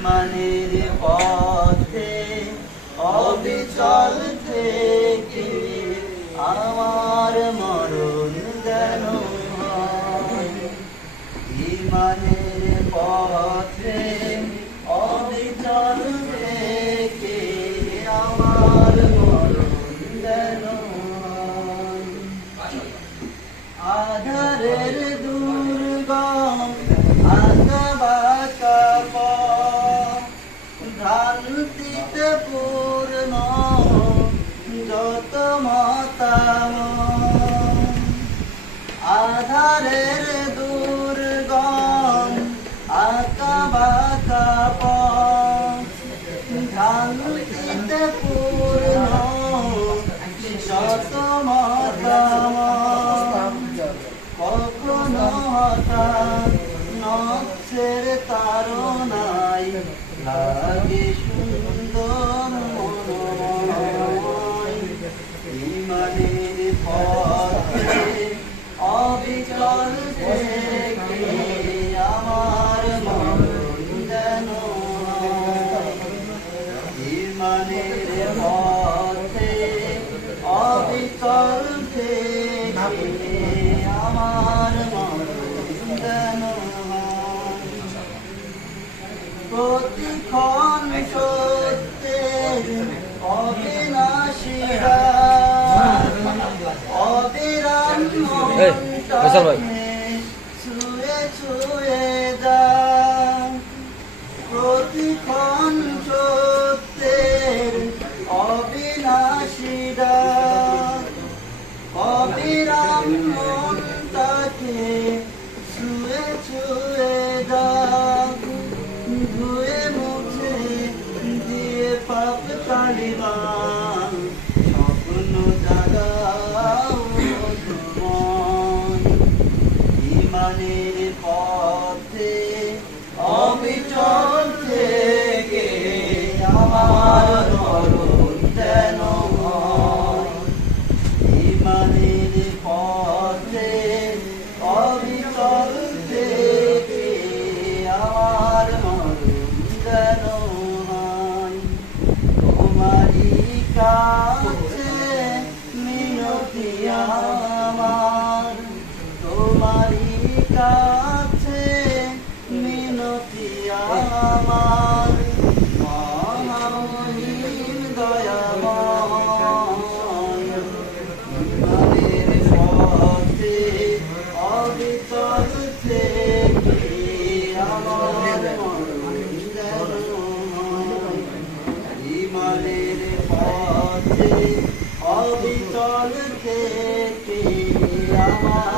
ইমানের পথে অবিচল থেকে আমার মরণ যেন হয়। ইমানের পথে অবিচল থেকে আমার মরণ যেন হয়। আধারের দুর্গম আঁকাবাঁকা পথ ভ্রান্তিতে পূর্ণ যত মতামত। আধারের দুর্গম আঁকাবাঁকা পথ ভ্রান্তিতে পূর্ণ যত মতামত। কখনো হঠাৎ নফসের তাড়নায় লাগে সুন্দর মনোময়। ইমানের পথে অবিচল থেকে আমার মরণ যেন হয়। ইমানের পথে অবিচল থেকে আমার মরণ যেন হয়। প্রতিক্ষণ সত্যের অবিনাশী অবিরাম মনটাকে ছুঁয়ে ছুঁয়ে যায়। প্রতিক্ষণ সত্যের অবিনাশী অবিরাম মনটাকে ছুঁয়ে ছুঁয়ে যায়। ধুয়ে মুছে দিয়ে পাপ কালিমা স্বপ্ন জাগাও তোমায়। ইমানের পথে অবিচল থেকে আমার মরণ যেন হয়। ইমানের পথে অবিচল থেকে আমার মরণ যেন হয়। তোমারই কাছে মিনতি আমার, তোমারই কাছে মিনতি আমার। মহামহিম দয়াময় ইমানের পথে অবিচল থেকে আমার মরণ যেন হয়। ইমানের পথে অবিচল থেকে আমার